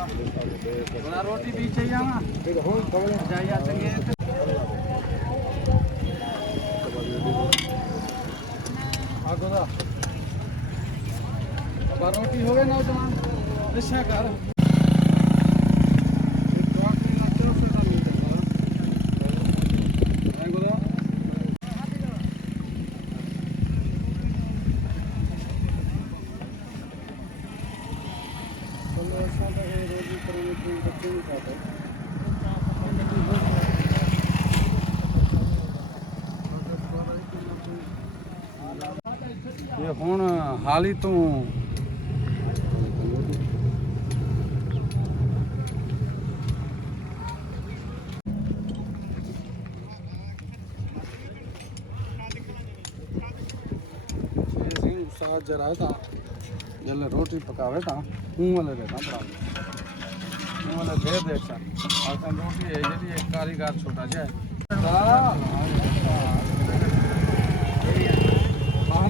बड़ा रोटी भी चाहिए ना चाहिए चंगे आगोदा बड़ा रोटी हो गए नौजवान अच्छा कर ये हुण हाल ही तू साथ जरा था जल रोटी पकावे था वाले देता वाले दे दे रोटी है जी एक कारीगर छोटा जाए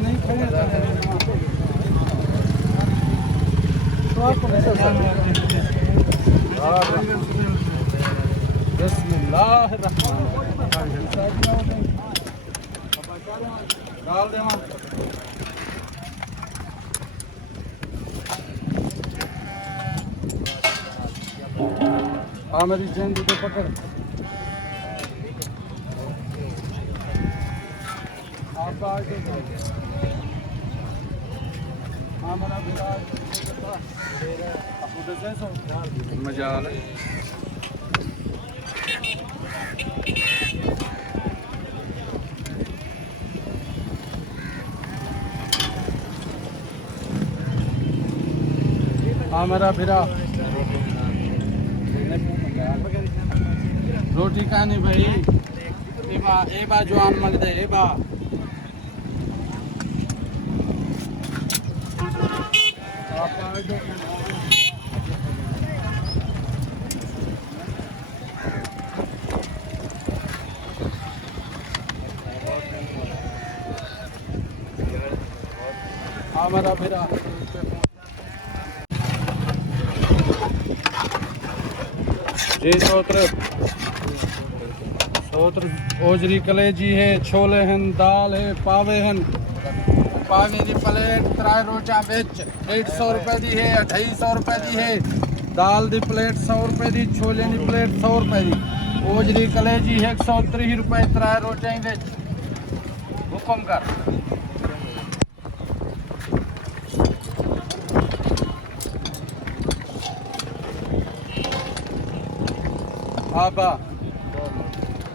नहीं खड़े डाल दे हाँ मेरी जैन तो पकड़ आप हाँ मेरा मजा आ रहा है हाँ मेरा फिरा रोटी का नहीं भाई ए बा जवान मग दे ए बा हाँ मेरा फिरा जी सोत्र ओजरी कलेजी है छोले हैं दाल है पावे हैं पावे की प्लेट 3 रोटियां बिच 150 रुपए दी है 250 रुपए दी है दाल दी प्लेट 100 रुपए दी छोले की प्लेट 100 रुपए दी ओजरी कलेजी है 130 रुपए 3 रोटियां बिच हुक्म कर आबा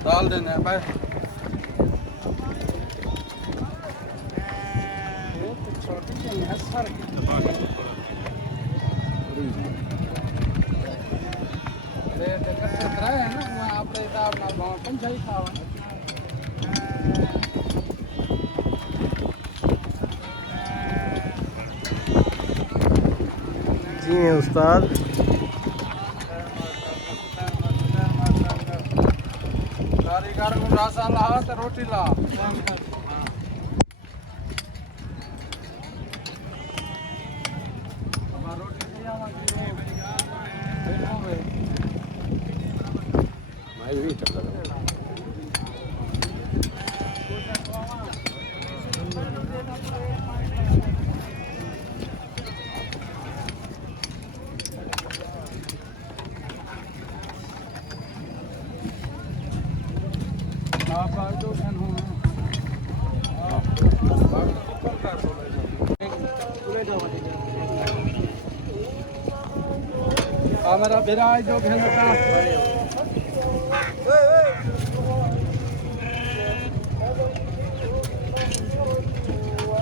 दाल देने भाई जी उस्ताद कारीगर को राशन ला तो रोटी ला हमारा बिराज जो घेरता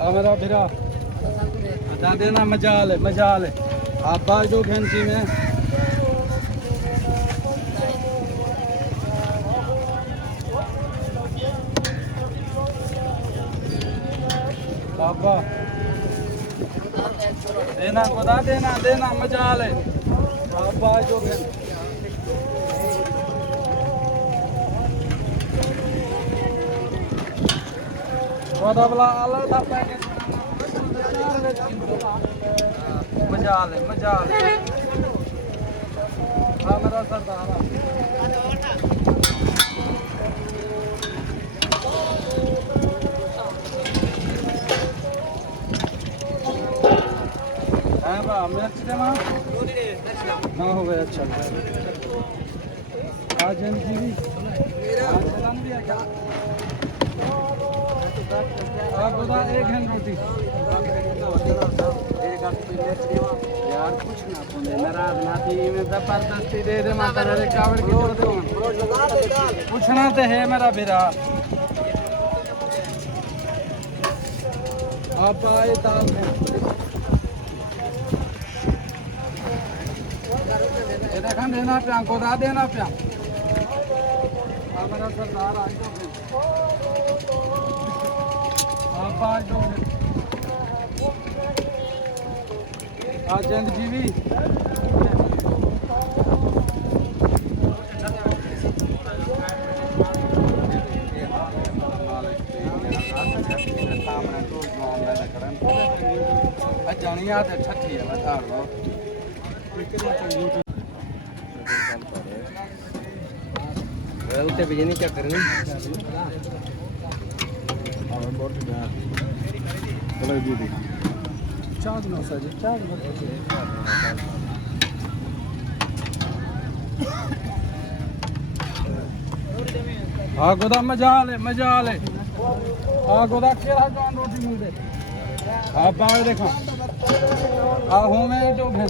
हमारा बिरा बता देना मजा ले आप बार जो घंटी में पापा देना खुदा देना मजा ले आप बार जो बोला अलग था पैकेट मजा ले हाँ मेरा सरदार हाँ बा मिर्च देना ना हो गया अच्छा आज जी भी चलन भी है क्या आप बता एक घंटे रोटी यार कुछ ना पुणे नाराज ना थी मैं जबरदस्ती दे दे माता रे कावड़ की जोर दे पूछना तो है मेरा बिरा आप आए दाल में ये देखा देना प्या गोदा देना प्या मेरा सरदार आज आप आज जंग जीवी जानी याद है छठी है बता लो उसे बिजली क्या करनी चलो दीदी चाँद ना सजे चाँद ना हाँ गोदा मजा ले हाँ गोदा केरा जान रोटी मिल दे हाँ बाहर देखो हाँ हो मैं तो घन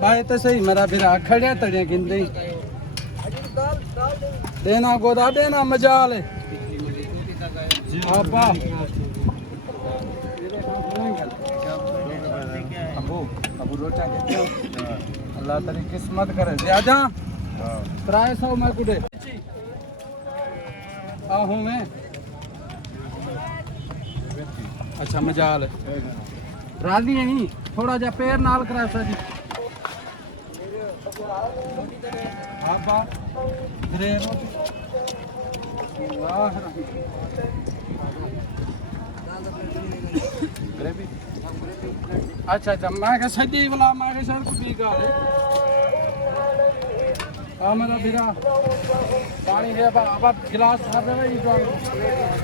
बाहर तो सही मेरा फिर खड़े तड़े गिनते देना गोदा देना मजा ले हाँ बा अबू रोचा के अल्लाह तेरी किस्मत करे ज्यादा 300 में कुड़े आहू में अच्छा मजाल राजी है नहीं थोड़ा जा पैर नाल करा जी आबा ग्रे वाह ग्रेवी अच्छा अच्छा मैं के सदी वाला मैं के सर को पी गा आ मेरा बिरा पानी है अब गिलास भर दे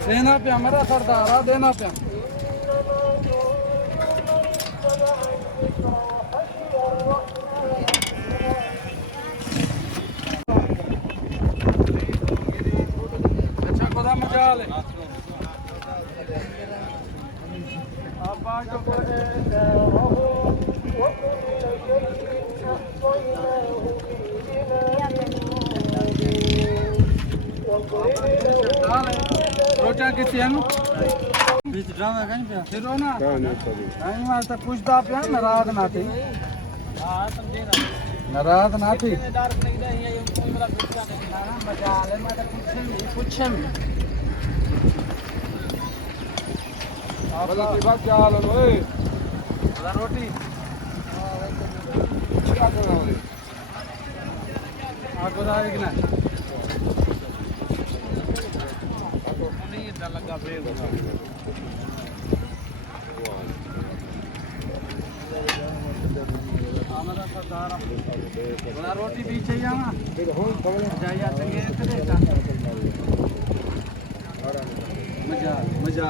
देना पे मेरा सरदार देना पे अच्छा खुदा मजा ले रोटियां कितनी हैं बीच ड्रामा कहीं पे फिर हो ना नहीं मार तो पूछता पे नाराज ना थी नाराज ना थी रोटी आपको ना लगा रोटी भी चाहिए ना मजा मजा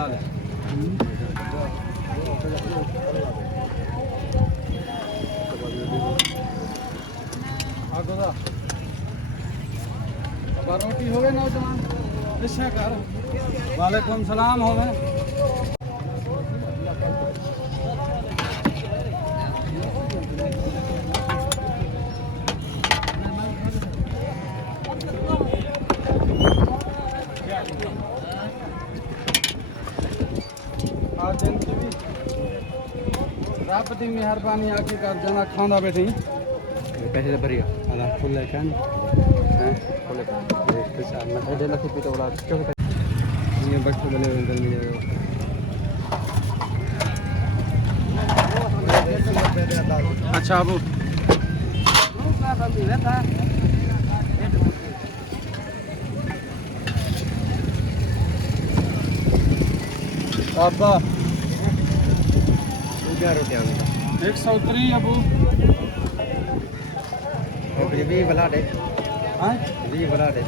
रोटी हो गए नौजवान कर वालेकुम सलाम हो गए रापती मेहरबानी आके कर जाना खाना बैठी पैसे तो भरिया अल्लाह फुल है क्या हैं फुल पैसा मैं दे लख रुपये तो बड़ा ये बच्चे बने हुए अंदर मिले अच्छा अबू आपा क्या रोटी आने 103 अबू ये भी बला दे हाँ भी बला दे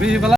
20 वाला